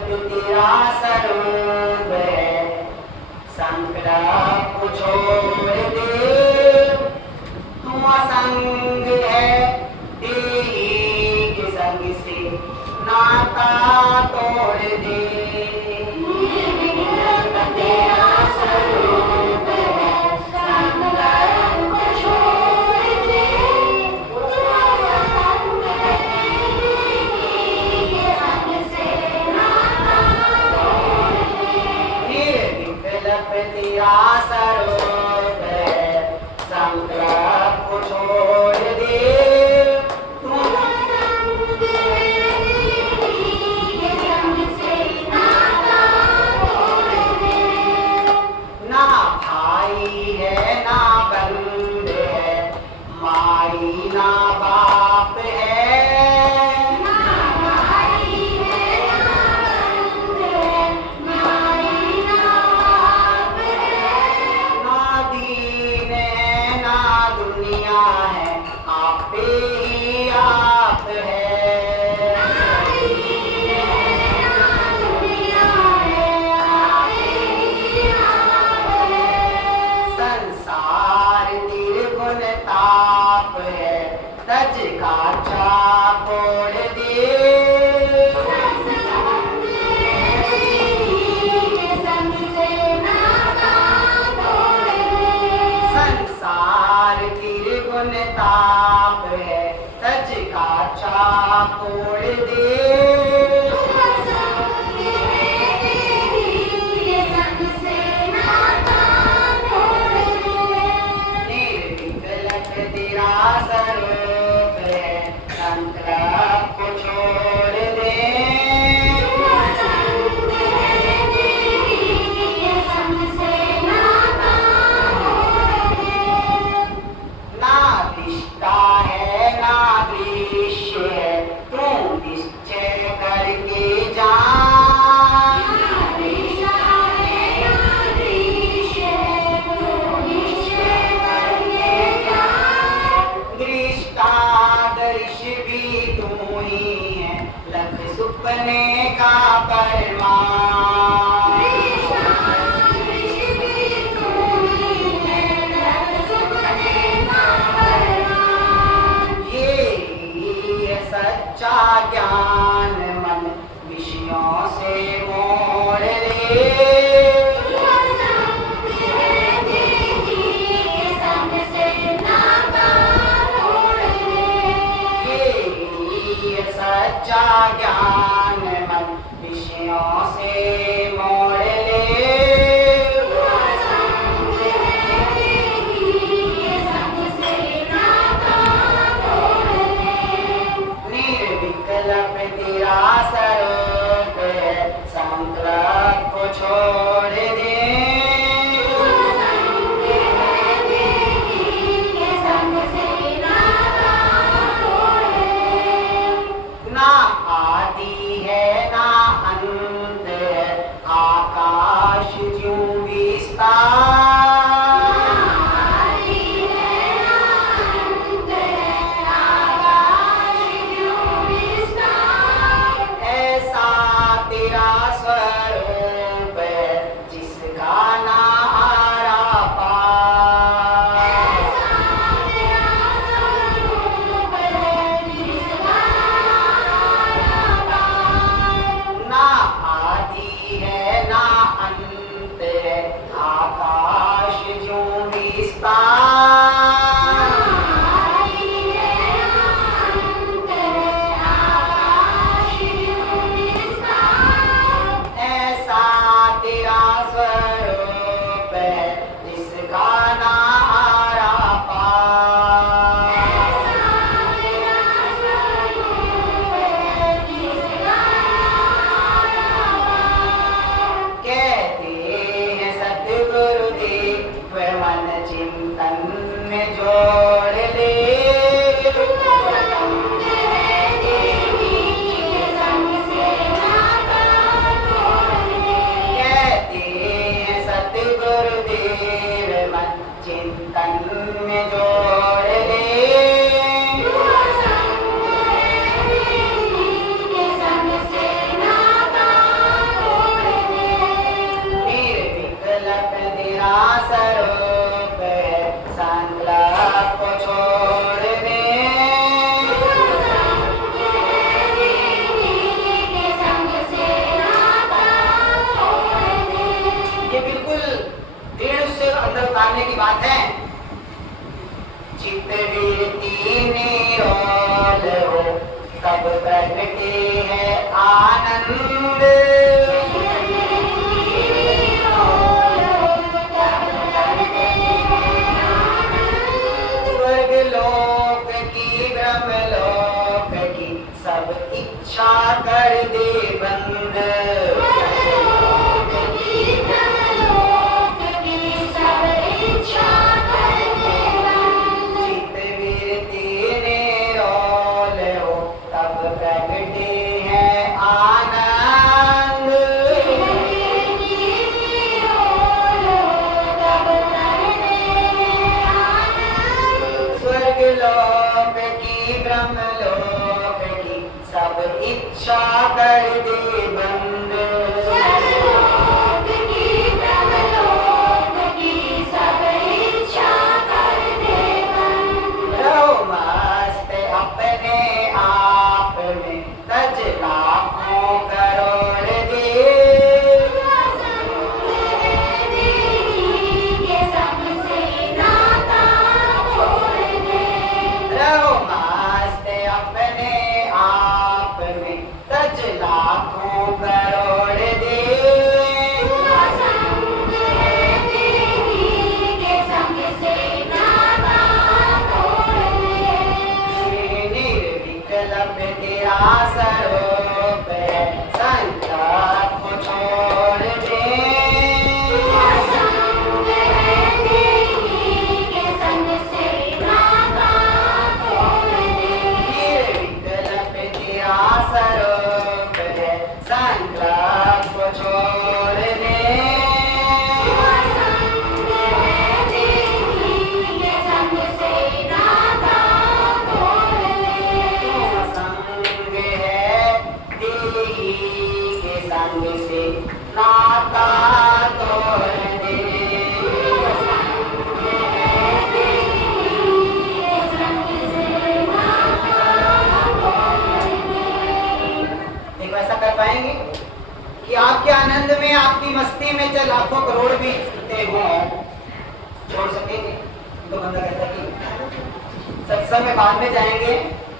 तू तेरा स्वरूप है, संकल्प को छोड़ दे, तू असंग है, तेरी के संग से नाता तोड़ दे। तेरा स्वरूप है, संकल्प को छोड़ दे, तू असंग है, तेरी के संग से नाता तोड़ बात है। चित्तवृत्ति निरोल हो तब प्रगटे है आनंद। स्वर्ग लोक की ब्रह्मलोक की सब इच्छा कर दे बंद। ब्रह्मलोक की सब इच्छा कर दे बंद। स्वर्गलोक की ब्रह्मलोक की सब इच्छा कर दे बंद। रहो मस्त अपने आप में तज लाखों करोड़ दे। रहो अपने आप में तज लाखों करोड़ दे। निर्विकल्प तेरा स्वरूप है संकल्प को छोड़ दे। स्वरूप है संकल्प को छोड़ दे। संग है देही के संग से नाता तोड़ दे। ऐसा कर पाएंगे कि आपके आनंद में आपकी मस्ती में चाहे लाखों करोड़ भी छूटे हों, छोड़ सकेंगे? तो बंदा कहता कि सत्संग में बाद में जाएंगे,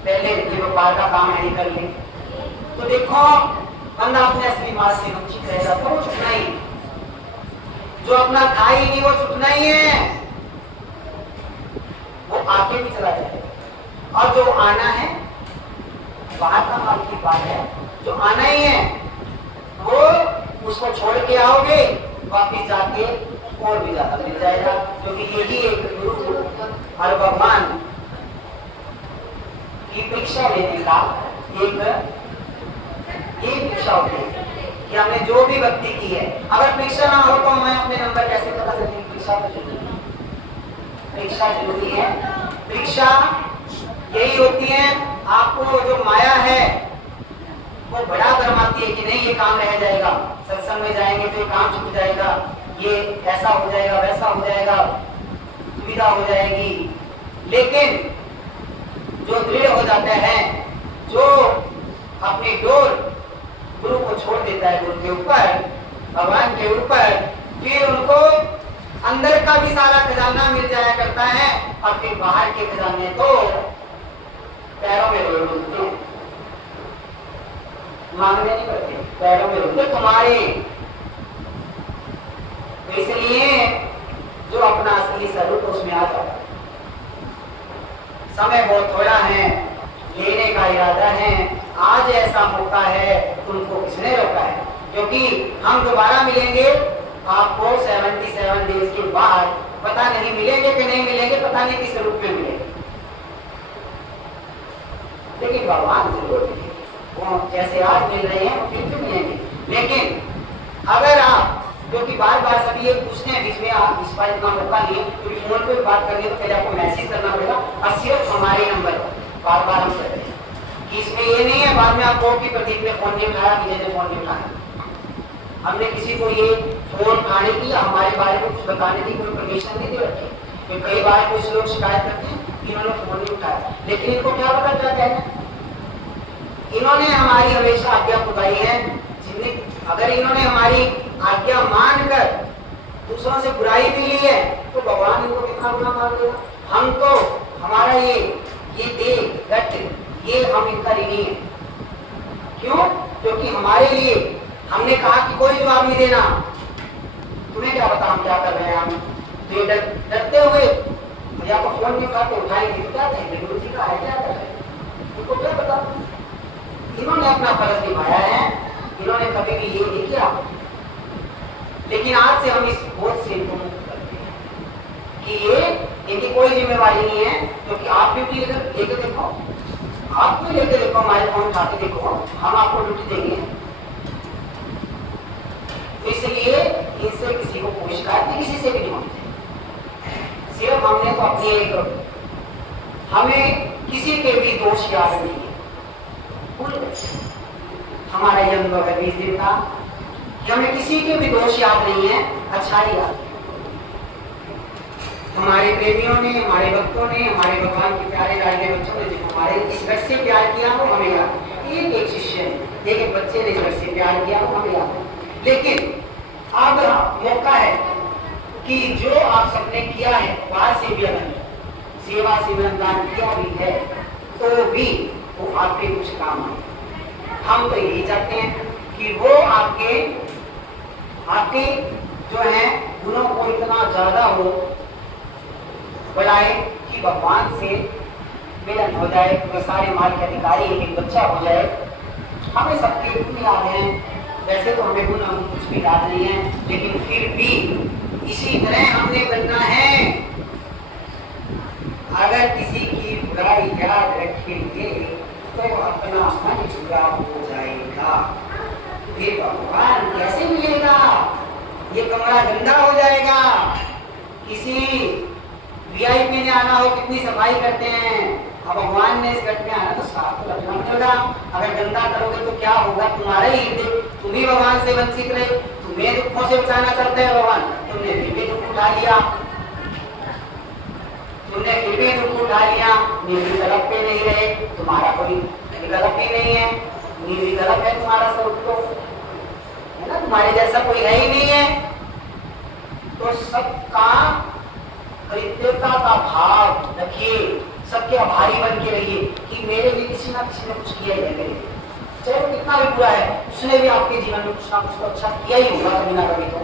पहले ये व्यापार का काम है कर लें। तो देखो बंदा अपने असली मार्ग से वंचित रहेगा तो वो छूटना ही। जो अपना था ही नहीं वो छूटना ही है, वो आके भी चला जाएगा। और जो आना है बाहर का माल की बात है, जो आना ही है वो उसको छोड़ के आओगे, वापिस जाके और भी ज्यादा मिल जाएगा। क्योंकि यही एक गुरु और भगवान की परीक्षा लेने का एक परीक्षा होती है कि हमने जो भी भक्ति की है। अगर परीक्षा ना हो तो हमें अपने नंबर कैसे पता चलेंगे? परीक्षा तो जरूरी है, परीक्षा जरूरी है। परीक्षा यही होती है, आपको जो माया है वो बड़ा गरमाती है कि नहीं ये काम रह जाएगा, सत्संग में जाएंगे तो ये काम छूट जाएगा, ये ऐसा हो जाएगा वैसा हो जाएगा, सुविधा हो जाएगी। लेकिन जो दृढ़ हो जाता है, जो अपनी डोर गुरु को छोड़ देता है, गुरु के ऊपर, भगवान के ऊपर, फिर उनको अंदर का भी सारा खजाना मिल जाया करता है और फिर बाहर के खजाने तो पैरों में रोते हैं, मांगने नहीं पड़ते, पैरों में रोते तुम्हारे। तो इसलिए जो अपना असली स्वरूप उसमें आ जाता है। समय बहुत थोड़ा है, लेने का इरादा है, आज ऐसा मौका है, तुमको किसने रोका है? क्योंकि हम दोबारा मिलेंगे आपको 77 डेज के बाद, पता नहीं मिलेंगे कि नहीं मिलेंगे, पता नहीं किस रूप में मिलेंगे, लेकिन भगवान जरूर मिलेंगे। वो जैसे आज मिल रहे हैं फिर तो मिलेंगे। लेकिन अगर आप, क्योंकि बार बार सभी ये पूछते हैं, बीच में आप इस बार इतना मौका नहीं है, क्योंकि फोन पे बात करनी है तो पहले आपको मैसेज करना पड़ेगा और सिर्फ हमारे नंबर बार बार हम कर रहे हैं कि इसमें ये नहीं है बाद में आप कहो कि प्रदीप ने फोन नहीं उठाया, विजय ने फोन नहीं उठाया। हमने किसी को ये फोन उठाने की, हमारे बारे में कुछ बताने की कोई परमिशन नहीं दे रखी। तो कई बार कुछ लोग शिकायत करते हैं कि इन्होंने फोन नहीं उठाया, लेकिन इनको क्या पता क्या कहना। इन्होंने हमारी हमेशा आज्ञा पुकारी है। अगर इन्होंने हमारी आज्ञा मानकर दूसरों से बुराई भी ली है तो भगवान इनको कितना गुना मार देगा। हम तो हमारा ये देह गट ये हम इनका ऋणी है। क्यों? क्योंकि हमारे लिए हमने कहा कि कोई जवाब नहीं देना। तुम्हें क्या पता हम क्या कर रहे हैं। हम तो ये डरते हुए भैया को फोन नहीं उठाते, उठाएंगे तो क्या कहेंगे गुरु जी का है क्या कर रहे हैं, उनको क्या पता। इन्होंने अपना फर्ज निभाया है, इन्होंने कभी भी ये नहीं किया। लेकिन आज से हम इस बोझ से इनको मुक्त करते हैं कि ये इनकी कोई जिम्मेवारी नहीं है। क्योंकि आप ड्यूटी लेके देखो, आप भी लेके देखो, हमारे फोन उठाते देखो, हम आपको ड्यूटी देंगे। तो इसलिए इनसे किसी को कोई शिकायत नहीं, किसी से भी नहीं होनी चाहिए। सिर्फ हमने तो अपनी एक, हमें किसी के भी दोष याद नहीं है। हमारा ये अनुभव है 20 दिन का कि हमें किसी के भी दोष याद नहीं है, अच्छाई याद। हमारे प्रेमियों ने, हमारे भक्तों ने, हमारे भगवान के प्यारे लाडले बच्चों ने जो हमारे इस घर से प्यार किया वो हमें याद। एक शिष्य ने, एक बच्चे ने इस घर से प्यार किया वो हमें याद। लेकिन अब मौका है कि जो आप सबने किया है बाहर से भी, अगर सेवा सिमरन दान किया भी है तो भी वो आपके कुछ काम आए। हम तो यही चाहते हैं कि वो आपके जो है गुणों को इतना ज्यादा हो बढ़ाए कि भगवान से मिलन हो जाए, तो सारे माल के अधिकारी एक बच्चा हो जाए। हमें सबके गुण याद हैं, वैसे तो हमें गुण हम कुछ भी याद नहीं है, लेकिन फिर भी इसी तरह हमने बनना है। अगर किसी की बुराई याद रखेंगे तो अपना मन बुरा हो जाएगा, फिर भगवान कैसे मिलेगा। ये कमरा गंदा हो जाएगा। किसी वीआईपी ने आना हो कितनी सफाई करते हैं, अब भगवान ने इस घर में आना तो साफ तो रखना पड़ेगा। अगर गंदा करोगे तो क्या होगा, तुम्हारा ही हृदय, तुम ही भगवान से वंचित रहे। तुम्हें दुखों से बचाना चाहते हैं भगवान, तुमने फिर भी दुख उठा लिया, तुमने फिर भी दुख उठा लिया, निर्विकल्प पे नहीं रहे। तुम्हारा कोई विकल्प ही नहीं है, निर्विकल्प है तुम्हारा सब तो, है ना, तुम्हारे जैसा कोई है ही नहीं है। तो सबका कृतज्ञता का भाव रखिए, सबके आभारी बन के रहिए कि मेरे लिए किसी ना किसी ने कुछ किया ही है मेरे लिए, चाहे वो कितना भी बुरा है, उसने भी आपके जीवन में कुछ ना कुछ तो अच्छा किया ही होगा कभी ना कभी। तो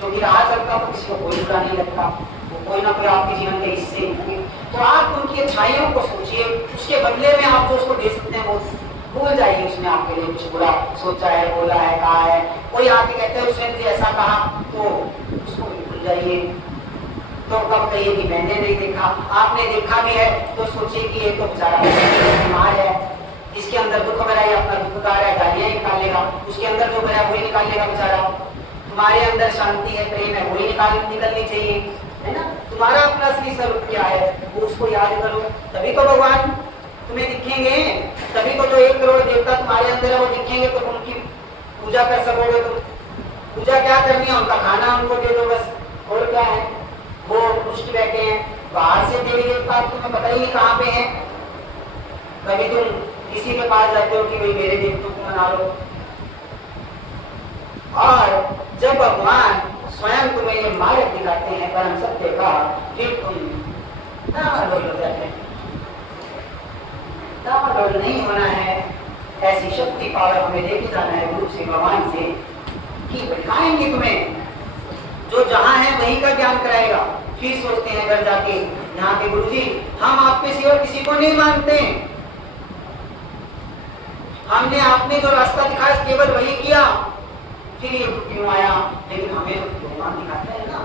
जो भी राह चलता तो किसी को कोई बुरा नहीं लगता, वो कोई ना कोई आपके जीवन के हिस्से होंगे। तो आप उनकी अच्छाइयों को सोचिए, उसके बदले में आप जो उसको दे सकते हैं वो भूल जाइए। उसने आपके लिए कुछ बुरा सोचा है, बोला है, कहा है, कोई आके कहते हैं उसने मुझे ऐसा कहा, तो उसको भूल जाइए। तो कब कहिए कि मैंने नहीं देखा, आपने देखा भी है तो सोचिए कि ये तो बेचारा बीमार है, इसके अंदर दुख भरा है, अपना दुख उतार है, गालियां ही निकाल लेगा, उसके अंदर जो भरा वही निकाल लेगा बेचारा। तुम्हारे अंदर शांति है, प्रेम है, वही निकलनी चाहिए, है ना। तुम्हारा अपना असली स्वरूप क्या है वो उसको याद करो, तभी तो भगवान तुम्हें दिखेंगे। तभी तो जो 1 करोड़ देवता तुम्हारे अंदर है वो दिखेंगे, तो उनकी पूजा कर सकोगे। तो पूजा क्या करनी है, उनका खाना उनको दे दो बस, और क्या है। वो पुष्ट बैठे हैं, बाहर से देवी देवता तुम्हें पता ही नहीं कहाँ पे है। कभी तुम किसी के पास जाते हो कि भाई मेरे देवताओं को मना लो, और जब भगवान स्वयं तुम्हें ये मार्ग दिखाते हैं परम सत्य का, फिर तुम डामाडोल हो जाते हैं। डामाडोल नहीं होना है, ऐसी शक्ति पावर हमें लेके जाना है गुरु से, भगवान से, कि बैठाएंगे तुम्हें, जो जहां है वहीं का ज्ञान कराएगा। फिर सोचते हैं घर जाके यहाँ के गुरुजी हम आपके सिवा किसी को नहीं मानते, हमने आपने जो रास्ता दिखाया केवल वही किया, फिर ये क्यों आया। लेकिन हमें तो भगवान दिखाते हैं ना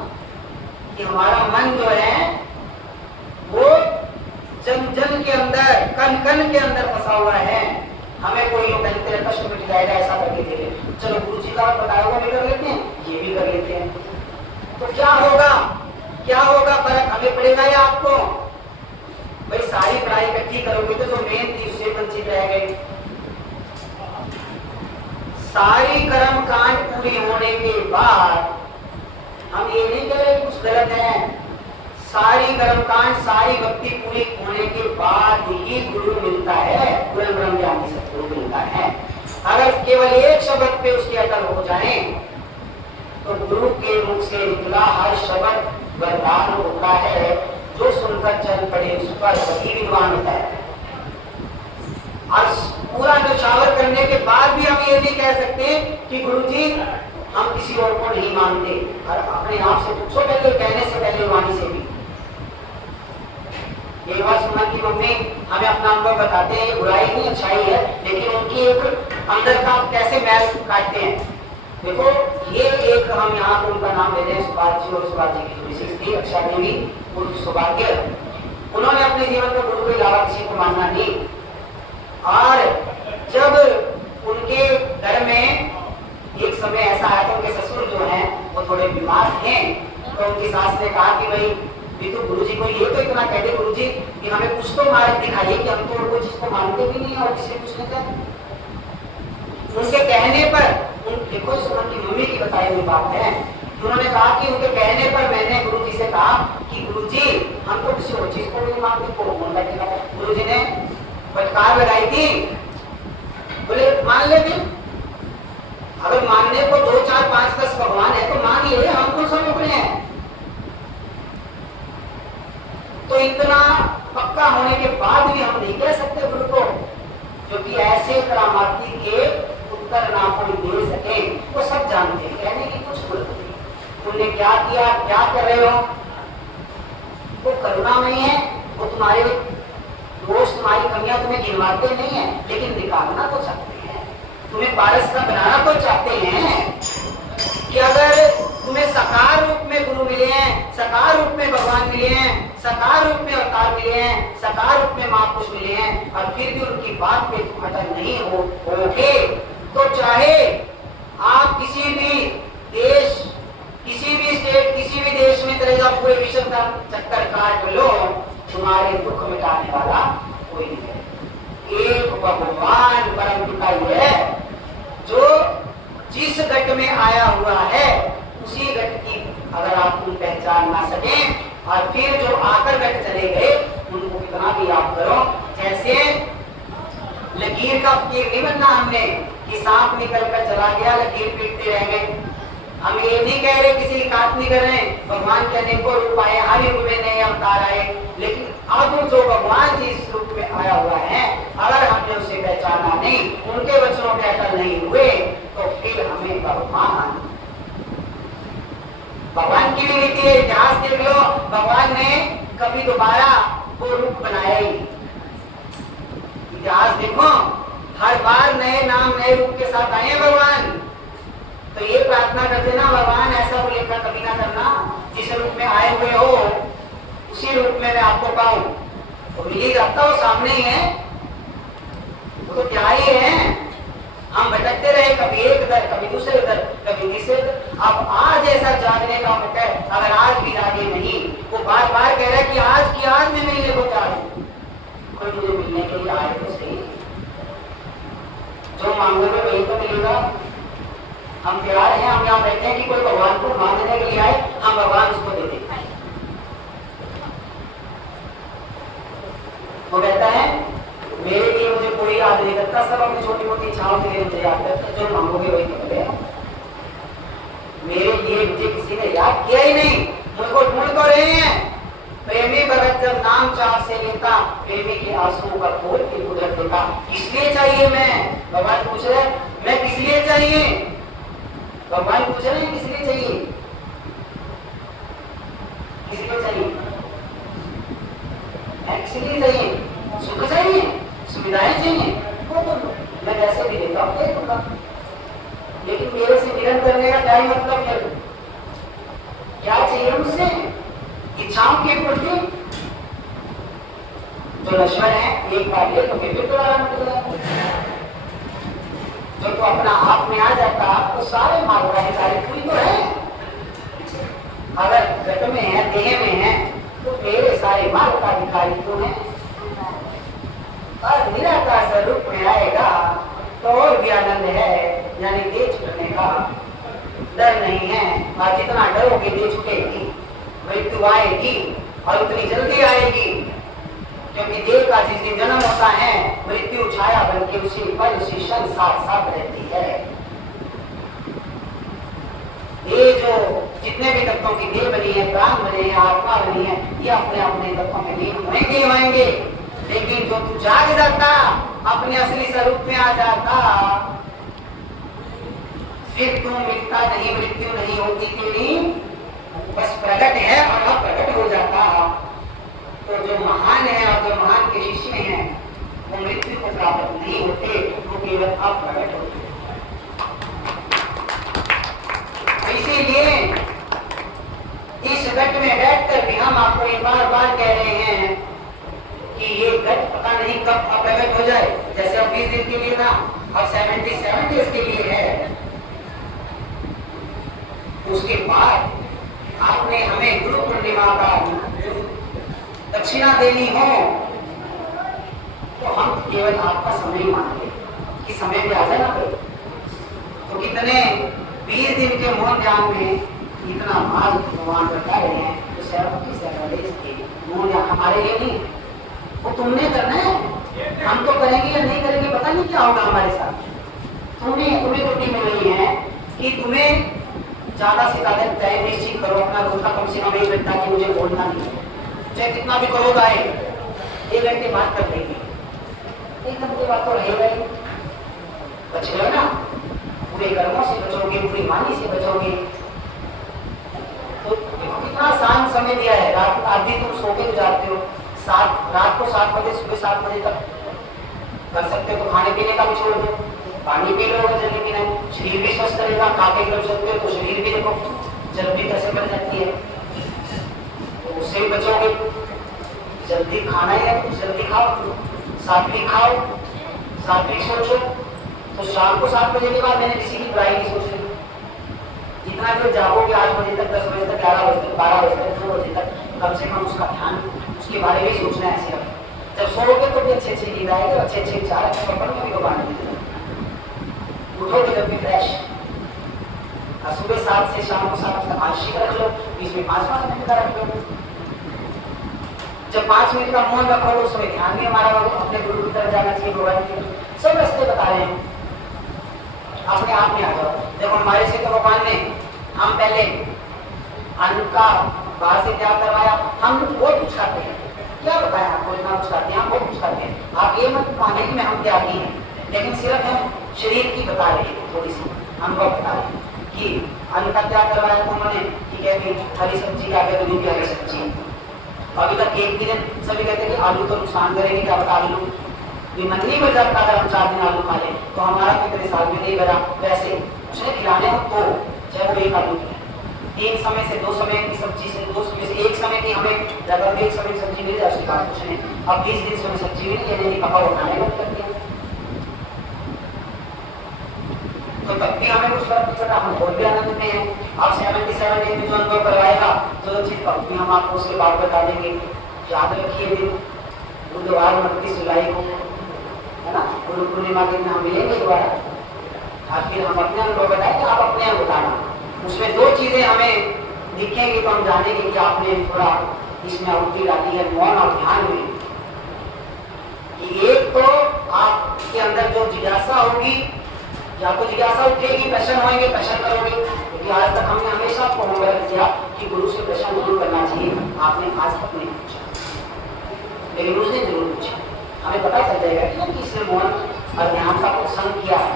कि हमारा मन जो है वो जन जन के अंदर, कण कण के अंदर फंसा हुआ है। हमें कोई लोग कहते हैं कष्ट मिट जाएगा ऐसा करके दे दे, चलो गुरु जी का बताया हुआ भी कर लेते हैं, ये भी कर लेते हैं, तो क्या होगा, क्या होगा, फर्क हमें पड़ेगा या आपको। भाई सारी पढ़ाई इकट्ठी करोगे तो जो मेन थी उससे वंचित रह गए। सारी कर्म कांड पूरी होने के बाद हम ये नहीं कह रहे कुछ गलत है, सारी कर्म कांड सारी भक्ति पूरी होने के बाद ही गुरु मिलता है, पूर्ण ब्रह्म ज्ञान सतगुरु मिलता है। अगर केवल एक शब्द पे उसके अटल हो जाए तो गुरु के मुख से निकला हर शब्द वरदान होता है, जो सुनकर चल पड़े उस पर वही विद्वान होता है। और पूरा न्यौछावर करने के बाद भी हम ये नहीं कह सकते कि गुरुजी हम किसी और को नहीं मानते। और अपने आप से पूछो पहले, कहने से पहले वाणी से भी। एक बार सुमन की मम्मी हमें अपना अनुभव बताते हैं, बुराई नहीं अच्छाई है, लेकिन उनकी एक अंदर का कैसे मैल काटते हैं। देखो ये एक हम यहाँ पर उनका नाम ले रहे हैं, सुभाष जी, और सुभाष जी की विशेष थी अक्षा देवी उर्फ सौभाग्य। उन्होंने अपने जीवन में गुरु के अलावा किसी को मानना नहीं। और जब उनके घर में एक समय ऐसा आया था, उनके ससुर जो हैं वो थोड़े बीमार थे, तो उनकी सास ने कहा कि भाई तो गुरुजी को ये तो इतना कहते गुरुजी कि हमें कुछ तो मार्ग दिखाइए कि हम तो कोई चीज को मानते भी नहीं और किसी कुछ नहीं कहते। उनके कहने पर देखो सुमन की मम्मी की बताई हुई बात है, उन्होंने कहा कि उनके कहने पर मैंने गुरुजी से कहा कि गुरुजी हम तो किसी और चीज को नहीं मानते। गुरुजी ने फटकार लगाई थी, बोले मान ले भी, अगर मानने को 2 4 5 10 भगवान है तो मान ले, हम कौन सा मुकरे हैं। तो इतना पक्का होने के बाद भी हम नहीं कह सकते गुरु को, क्योंकि ऐसे करामाती के उत्तर ना कोई दे सके। वो सब जानते हैं, कहने की कुछ जरूरत नहीं। तुमने क्या किया, क्या कर रहे हो, वो करुणा नहीं है, वो तुम्हारे दोस्त तुम्हारी कमियां तुम्हें गिनवाते नहीं है, लेकिन निकालना तो चाहते हैं, तुम्हें पारस का बनाना तो चाहते हैं। कि अगर तुम्हें साकार रूप में गुरु मिले हैं, साकार रूप में भगवान मिले हैं, साकार रूप में अवतार मिले हैं, साकार रूप में महापुरुष मिले हैं, और फिर भी उनकी बात पे तुम अटल नहीं होगे, तो चाहे आप किसी भी देश, किसी भी स्टेट, किसी भी देश में चले जाओ, पूरे विश्व का चक्कर काट लो, तुम्हारे दुख मिटाने वाला कोई नहीं है। एक भगवान परम पिता ही है जो जिस घट में आया हुआ है उसी घट की अगर आप तुम पहचान ना सके, और फिर जो आकर घट चले गए उनको कितना भी याद करो। जैसे लकीर का फकीर नहीं बनना हमने कि सांप निकल कर चला गया लकीर पीटते रह गए। हम ये नहीं कह रहे किसी की काट नहीं कर रहे, भगवान के अनेकों रूप आए, हर युग में नए अवतार आए, लेकिन अब जो भगवान जिस रूप में आया हुआ है अगर हमने उसे पहचाना नहीं, उनके वचनों पे अटल नहीं हुए, तो फिर हमें भगवान की भी रीति है। इतिहास देख लो, भगवान ने कभी दोबारा वो रूप बनाया ही। इतिहास देखो, हर बार नए नाम नए रूप के साथ आए भगवान। तो ये प्रार्थना करते ना, भगवान ऐसा लेखा कभी ना करना, जिस रूप में आए हुए हो उसी रूप में मैं आपको पाऊं। तो मिल ही जाता, वो सामने ही है, वो तो क्या ही है। हम भटकते रहे, कभी एक दर, कभी दूसरे दर, कभी तीसरे दर। अब आज ऐसा जागने का मौका है, अगर आज भी जागे नहीं, वो बार बार कह रहा है कि आज की आज में मिलने को तैयार हूं। कोई मुझे मिलने के लिए आए तो सही, जो मांगोगे वही तो मिलेगा। हम तैयार हैं, हम यहाँ बैठे हैं कि कोई भगवान को मांगने के लिए आए, हम भगवान उसको दे दें। वो कहता है मेरे लिए मुझे कोई याद नहीं करता, सब अपनी छोटी मोटी इच्छाओं के लिए मुझे याद करता, जो मांगोगे वही मिलेगा। मेरे लिए मुझे किसी ने याद किया ही नहीं, मुझको ढूंढ तो रहे हैं। प्रेमी भगत जब नाम चाव से लेता, प्रेमी के आंसुओं का खोल के गुजर देता। इसलिए चाहिए मैं, भगवान पूछ रहे मैं किस लिए चाहिए, भगवान पूछ रहे हैं किस लिए चाहिए, किस लिए चाहिए, किस लिए चाहिए, सुख चाहिए, सुविधाएं चाहिए, वो तो मैं वैसे भी देता हूँ, दे दूंगा, लेकिन मेरे से मिलन करने का क्या ही मतलब है, क्या चाहिए मुझसे, इच्छाओं की पूर्ति। जो नश्वर है एक बार ले तो फिर भी दोबारा मत लो। जो तो अपना आप में आ जाता तो सारे मार्ग सारे पूरी तो है। अगर घट में है, देह में है, तो मेरे सारे मार्ग का अधिकारी तो है। और निराकार स्वरूप में आएगा तो और भी आनंद है, यानी दे छूटने का डर नहीं है। और जितना डरोगे दे छूटेगी, मृत्यु आएगी और उतनी जल्दी आएगी, क्योंकि देह का जिस दिन जन्म होता है मृत्यु छाया बनके उसी पल उसी क्षण साथ साथ रहती है। ये जो जितने तत्वों की देह बनी है, प्राण बने हैं, आत्मा बनी है, ये अपने अपने तत्वों में लीन होंगे। लेकिन जो तू जाग जाता, अपने असली स्वरूप में आ जाता, फिर तू मिटता नहीं, मृत्यु नहीं होती तेरी, बस प्रकट है और अब प्रकट हो जाता। तो जो महान है और जो महान के शिष्य हैं वो मृत्यु को प्राप्त नहीं होते, वो केवल अब प्रकट होते। इसीलिए इस घट में बैठकर भी हम आपको ये बार बार कह रहे हैं कि ये घट पता नहीं कब प्रकट हो जाए। जैसे अब 20 दिन के लिए था और 77 डेज के लिए है। उसके बाद आपने हमें गुरु पूर्णिमा का दक्षिणा देनी हो तो हम केवल आपका समय मांगे कि समय पे आ जाना। तो कितने 20 दिन के मौन ध्यान में इतना भाग भगवान बता रहे हैं, तो मौन ध्यान हमारे लिए नहीं, वो तुमने करना है। हम तो करेंगे या नहीं करेंगे पता नहीं क्या होगा हमारे साथ। तुम्हें छुट्टी मिल रही है कि तुम्हें ज्यादा से ज्यादा तय निश्चित करो अपना रोज का कम से कम 1 घंटा कि मुझे बोलना नहीं है, चाहे कितना भी करो आए 1 घंटे बात कर लेंगे। 1 घंटे बाद तो रहेगा ही, बच गए ना। पूरे कर्मों से बचोगे, पूरी वाणी से बचोगे। तो कितना आसान समय दिया है। रात आधी तुम सो के जाते हो, रात को 7 बजे सुबह 7 बजे तक कर सकते हो तो खाने पीने का भी छोड़ दो, पानी पी लो अगर जल्दी पीना है, शरीर भी स्वस्थ रहेगा। खा के कर सकते हो तो शरीर भी देखो जल्दी कैसे बढ़ जाती है, तो उससे भी बचोगे। जल्दी खाना ही है तो जल्दी खाओ, सात्विक खाओ, सात्विक सोचो। तो शाम को 7 बजे के बाद मैंने किसी की बुराई नहीं सोची। जितना देर जागोगे 8 बजे तक, 10 बजे तक, 11 बजे तक, 12 बजे तक, 2 बजे तक, कम से कम उसका ध्यान उसके बारे में सोचना है। ऐसे जब सोओगे तो भी अच्छे नींद आएगी, अच्छे विचार, अच्छे कपड़ों में भी भगवान मिलेगा। उठोगे जब भी फ्रेश। और सुबह 7 से शाम को 7 तक आंशिक रख लो, इसमें 5-5 मिनट का रख लो। जब 5 मिनट का मौन रखो तो उसमें ध्यान भी हमारा अपने गुरु की तरफ जाना चाहिए। भगवान के सब रास्ते बता रहे हैं, अपने आप में आ जाओ। जब हमारे से तो भगवान ने हम पहले अन्न का बाहर से त्याग करवाया। हम बहुत कुछ खाते हैं, क्या बताया आपको, इतना कुछ खाते हैं, हम बहुत कुछ खाते हैं। आप ये मत माने कि मैं हम त्यागी हैं, लेकिन सिर्फ हम शरीर की बता रहे हैं, थोड़ी सी अनुभव बता रहे हैं कि अन्न का त्याग करवाया तो उन्होंने, ठीक है भाई हरी सब्जी क्या कहते हैं, हरी सब्जी। अभी तक एक भी दिन सभी कहते हैं कि आलू तो नुकसान करेंगे, क्या बता आलू भी मन नहीं बच जाता। अगर हम 4 दिन आलू खा लें तो हमारा कितने साल में नहीं बना। वैसे उसने खिलाने हो तो चाहे वो 1 आलू की 3 समय से 2 समय की सब्जी से 2 समय से 1 समय की हमें ज्यादा 1 समय की सब्जी मिल जाए उसके बाद कुछ नहीं। अब 20 दिन से सब्जी मिली है नहीं, पका उठाने को करती है तो तब भी हमें कुछ फर्क नहीं पड़ा, हम बहुत भी आनंद में हैं। आप 77 डे में जो अनुभव करवाएगा जो चीज तब भी हम आपको उसके बाद बता देंगे। याद रखिए दिन बुधवार 29 जुलाई को है ना, गुरु पूर्णिमा के दिन हम मिलेंगे दोबारा। आखिर हम अपने अनुभव बताएं कि आप अपने यहाँ बताना। उसमें 2 चीजें हमें दिखेंगी तो हम जानेंगे कि आपने थोड़ा इसमें आहुति डाली है मौन और ध्यान में। एक तो आपके अंदर जो जिज्ञासा होगी, या तो जिज्ञासा उठेगी, प्रश्न होंगे, प्रश्न करोगे। क्योंकि आज तक हमने हमेशा आपको होमवर्क दिया कि गुरु से प्रश्न जरूर करना चाहिए, आपने आज तक नहीं पूछा, लेकिन उसने जरूर पूछा। हमें पता चल जाएगा कि इसने मौन और ध्यान का संग किया है।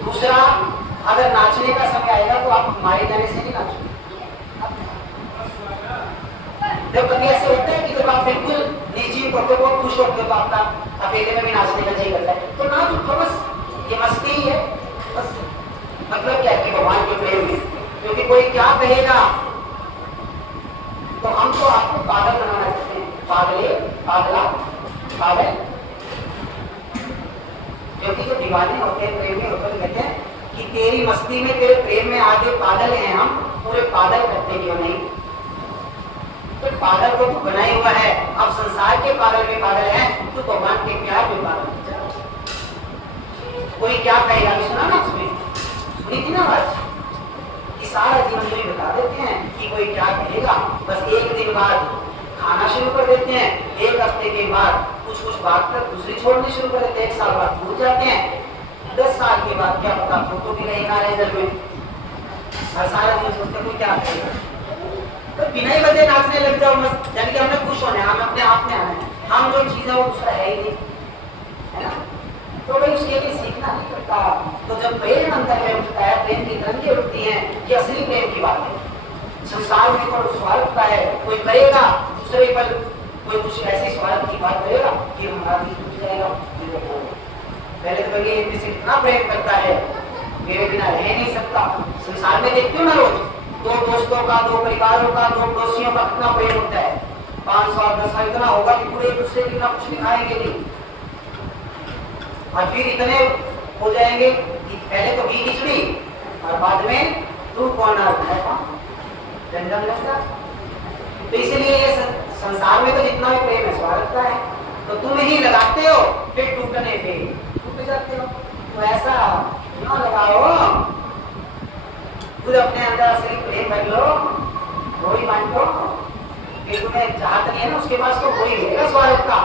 दूसरा, अगर नाचने का समय आएगा तो आप हमारे जाने से नहीं नाचोगे। जब कभी ऐसे होता है कि जब आप बिल्कुल निश्चित होते हो, बहुत खुश होते हो, तो आपका अकेले में भी नाचने का जी करता है, तो नाच उठो बस। ये मस्ती ही है बस। मतलब क्या कि भगवान के प्रेम में, क्योंकि कोई क्या कहेगा तो हम तो आपको पागल बनाना चाहते हैं। पागले, पागला, पागल। क्योंकि जो दीवाने होते हैं, प्रेम में होते हैं, कहते हैं कि तेरी मस्ती में, तेरे प्रेम में आगे पागल हैं हम, पूरे पागल करते क्यों नहीं। तो पागल को तू बनाए हुआ है। अब संसार के पागल में पागल है, तो भगवान के प्यार में पागल। कोई क्या कहेगा, सुना ना उसमें, सुनी थी ना बात कि सारा जीवन में बता देते हैं कि कोई क्या कहेगा। बस 1 दिन बाद खाना शुरू कर देते हैं, 1 हफ्ते के बाद कुछ बात कर दूसरी छोड़नी शुरू कर देते हैं, 1 साल बाद भूल जाते हैं, 10 साल के बाद क्या पता फोटो भी नहीं ना रहे घर में। और सारा दिन सोचते कोई क्या कहेगा। तो बिना ही वजह नाचने लग जाओ मस्त, यानी कि हमें खुश होना है, हमें अपने आप में आना है, हम जो चीज है वो दूसरा है ही नहीं, है ना। तो भाई उसके लिए सीखना नहीं पड़ता। तो जब प्रेम अंदर में उठता है, प्रेम की तरंगें उठती हैं, ये असली प्रेम की बात है। संसार में कोई स्वार्थ होता है, कोई करेगा दूसरे पर कोई कुछ ऐसी स्वार्थ की बात करेगा कि हमारा दिल टूट जाएगा। पहले तो कहिए इनसे इतना प्रेम करता है, मेरे बिना रह नहीं सकता। संसार में देखते हो ना रोज, दो दोस्तों का, दो परिवारों का, दो पड़ोसियों का कितना प्रेम होता है। 5 साल 10 साल इतना होगा कि पूरे एक दूसरे के बिना कुछ नहीं खाएंगे नहीं, और फिर इतने हो जाएंगे कि पहले तो घी खिचड़ी और बाद में तू कौन डंडम लगता। तो इसलिए ये संसार में तो जितना भी प्रेम है स्वार्थ का है, तो तुम ही लगाते हो, फिर टूटने पे टूट जाते हो। तो ऐसा न लगाओ, खुद अपने अंदर असली प्रेम भर लो, वही बांटो। कि तुम्हें चाहत नहीं है ना, उसके पास तो वही रहेगा स्वार्थ का।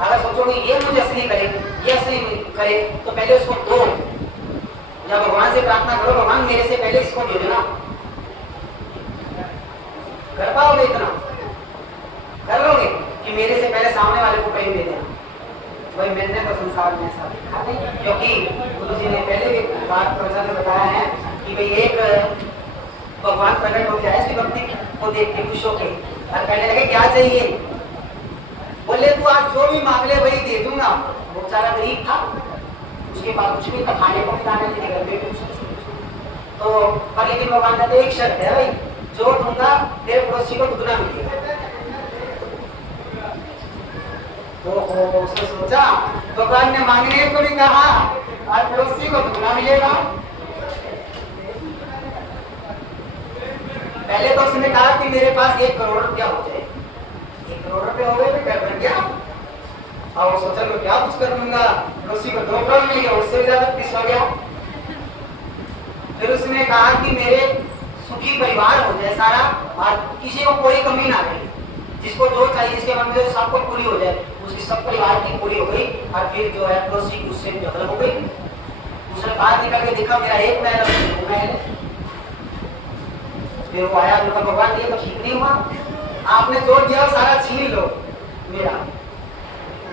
अगर सोचोगे ये मुझे असली करे, ये असली करे, तो पहले उसको दो। जब भगवान से प्रार्थना करो, भगवान मेरे से पहले इसको दे देना, कर पाओगे इतना? कर लोगे कि मेरे से पहले सामने वाले को प्रेम दे देना? वही मैंने तो संसार में ऐसा देखा नहीं, क्योंकि गुरु जी ने पहले भी बात प्रवचन में बताया है कि भाई एक भगवान प्रकट हो जाए, इसकी भक्ति को देख के खुश होके, और कहने लगे क्या चाहिए? बोले तू आज जो भी मांग ले वही दे दूंगा। वो बेचारा गरीब था, उसके पास कुछ भी खाने को खिलाने के घर पे कुछ। तो पर लेकिन भगवान का तो एक शर्त है भाई, जो दूंगा तेरे पड़ोसी को दुगना मिलेगा। तो उसने सोचा, भगवान ने मांगने को भी कहा और पड़ोसी को दुगना मिलेगा। पहले तो उसने कहा कि मेरे पास 1 करोड़ रुपया हो जाए। 1 करोड़ रुपये हो गए, घर बन गया। और वो सोचा मैं क्या कुछ कर लूंगा, पड़ोसी को 2 करोड़ मिल गया, उससे ज्यादा खुश हो गया। फिर उसने कहा कि मेरे सुखी परिवार हो जाए सारा, और किसी को कोई कमी ना रहे, जिसको जो चाहिए, जिसके मन में जो सबको पूरी हो जाए, उसकी सब परिवार की पूरी हो गई। और फिर जो है पड़ोसी की उससे झगड़ा हो गई। उसने बाहर निकल के देखा मेरा 1 महल और 2 महल है। फिर वो आया, उनका भगवान ये तो ठीक नहीं हुआ, आपने जो दिया सारा छीन लो मेरा।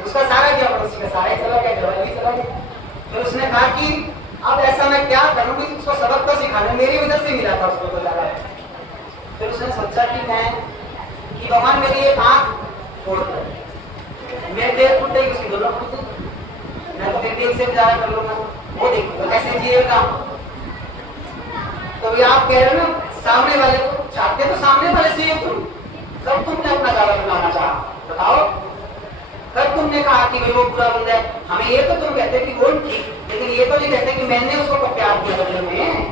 उसका सारा दिया, पड़ोसी का सारा ही चला गया, जवाब ही चला गया। फिर उसने कहा कि अब ऐसा मैं क्या करूँ कि उसको सबक तो सिखाना, मेरी वजह से मिला था उसको तो लगा है। फिर उसने सोचा कि भगवान मेरी एक आंख छोड़ दो, मेरे देर टूट गई, उसकी दोनों टूट गई, मैं तो फिर भी एक से गुजारा कर लूंगा, वो देखो कैसे जिएगा। तो ये आप कह रहे हो ना, सामने वाले को चाहते तो सामने वाले से ही तुम सब तुमने अपना ज्यादा बनाना चाहा, बताओ कब तुमने कहा कि भाई वो बुरा बंदा है? हमें ये तो तुम कहते कि वो ठीक, लेकिन ये तो नहीं कहते कि मैंने उसको प्यार किया बदले में।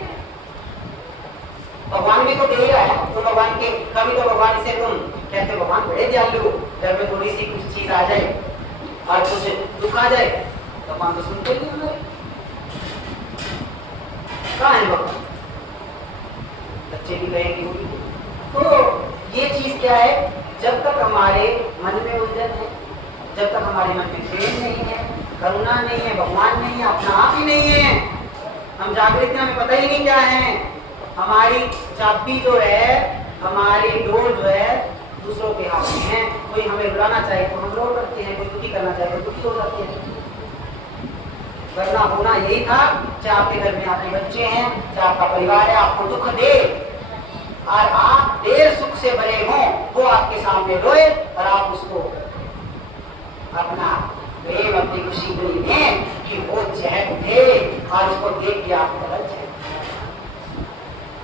भगवान भी तो दे रहा है, तो भगवान के कभी तो भगवान से तुम कहते भगवान बड़े दयालु, घर में थोड़ी सी कुछ चीज आ जाए और कुछ दुख आ जाए, भगवान तो सुनते नहीं हमारे। कहाँ है भगवान? बच्चे भी कहेंगे। तो ये चीज क्या है, जब तक हमारे मन में उलझन है, जब तक हमारे मन में प्रेम नहीं है, करुणा नहीं है, भगवान नहीं है, अपना आप ही नहीं है, हम जागृत हैं, हमें पता ही नहीं क्या है। हमारी चाबी जो है, हमारी डोर जो है दूसरों के हाथ में है। कोई हमें रुलाना चाहे तो हम रोक करते हैं, कोई दुखी करना चाहे तो दुखी हो जाते हैं। वरना होना यही था, चाहे आपके घर में आपके बच्चे हैं, चाहे आपका परिवार है, आपको दुख दे और आप देर सुख से भरे हों, वो आपके सामने रोए और आप उसको अपना प्रेम, अपनी खुशी दें कि वो चहक दे और उसको देख के आप बदल जाए।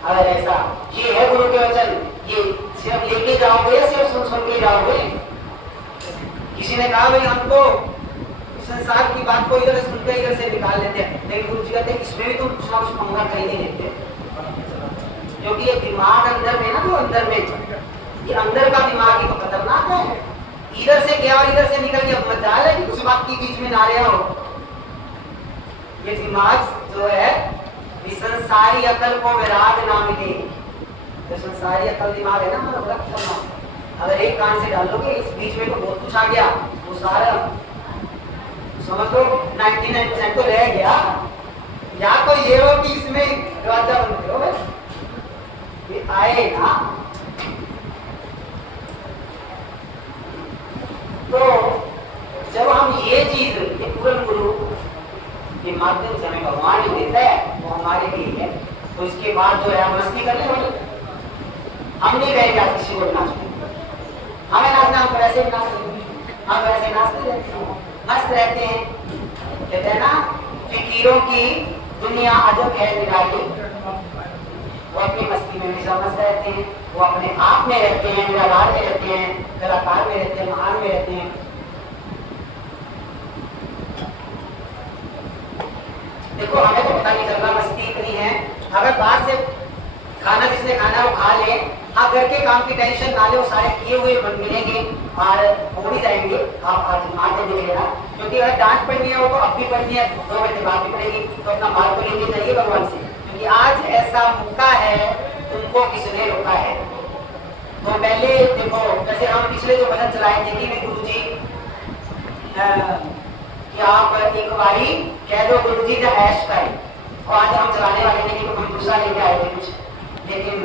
अगर ऐसा ये है गुरु के वचन, ये सिर्फ लेके जाओगे या सिर्फ सुन के जाओगे? किसी ने कहा भाई हमको संसार की बात को इधर सुनकर इधर से निकाल लेते हैं, लेकिन गुरु जी कहते हैं इसमें भी तुम कुछ ना कुछ पंगा कर ही लेते, क्योंकि ये दिमाग अंदर में ना, तो अंदर में ये अंदर का दिमाग ही तो खतरनाक है। इधर से गया और इधर से निकल गया, मजाल है कि उस बात के बीच में ना रहा हो। ये दिमाग जो है, संसारी अकल को विराग ना मिले। तो संसारी अकल दिमाग है ना, मतलब बड़ा खतरनाक। अगर एक कान से डालोगे, इस बीच में तो बहुत कुछ आ गया, वो सारा समझ लो 99% तो रह गया। या तो ये हो कि इसमें दरवाजा बंद करो, ये आए ना, तो इसके बाद जो है हम मस्ती करने वाले, हम नहीं कहेंगे आज किसी को नाचने, हमें नाचना, हम तो वैसे भी नाचते, हम वैसे नाचते रहते हैं, मस्त रहते हैं। कहते हैं ना, फिकीरों की दुनिया अजब है निराली, वो अपनी मस्ती में हमेशा मस्त रहते हैं, वो अपने आप में रहते हैं, निराकार में रहते हैं, कलाकार में रहते हैं, महान में रहते हैं। देखो हमें तो पता नहीं चल रहा मस्ती इतनी है, अगर बाहर से खाना जिसने खाना वो खा ले, आप घर के काम की टेंशन ना ले, वो सारे किए हुए मिलेंगे और हो भी जाएंगे, आप आज आके देख लेना। क्योंकि अगर डांट पड़नी है वो तो अब भी पड़नी है, 2 घंटे बाद भी पड़ेगी, तो अपना माल को लेके जाइए भगवान से, क्योंकि आज ऐसा मौका है, तुमको किसने रोका है। तो पहले देखो, जैसे हम पिछले जो भजन चलाए थे कि गुरु जी कि आप एक बारी कह दो गुरु जी जो ऐश करें, और आज हम चलाने वाले थे कि हम दूसरा लेके आए थे कुछ, लेकिन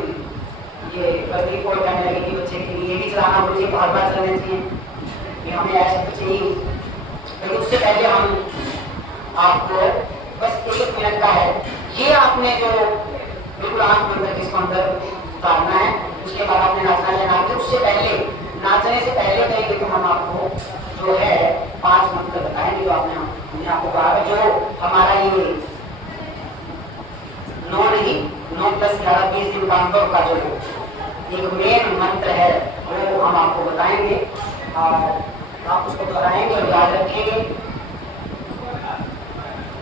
ये कभी कोई कहने लगे कि बच्चे के लिए भी चलाना गुरु जी को हर बार चलना चाहिए, कि हमें ऐसा तो चाहिए। लेकिन उससे पहले हम आपको बस 1 मिनट का है, ये आपने जो बिल्कुल आंख बंद करके इसको अंदर उतारना है, उसके बाद आपने नाचना है। नाचने उससे पहले, नाचने से पहले कहेंगे तो हम आपको जो है 5 मंत्र बताएंगे, जो हमने आपको कहा, जो हमारा ये 9 नहीं 9 + 11 20 दिन कांतों का जो एक मेन मंत्र है वो हम आपको बताएंगे, और आप उसको दोहराएंगे और याद रखेंगे।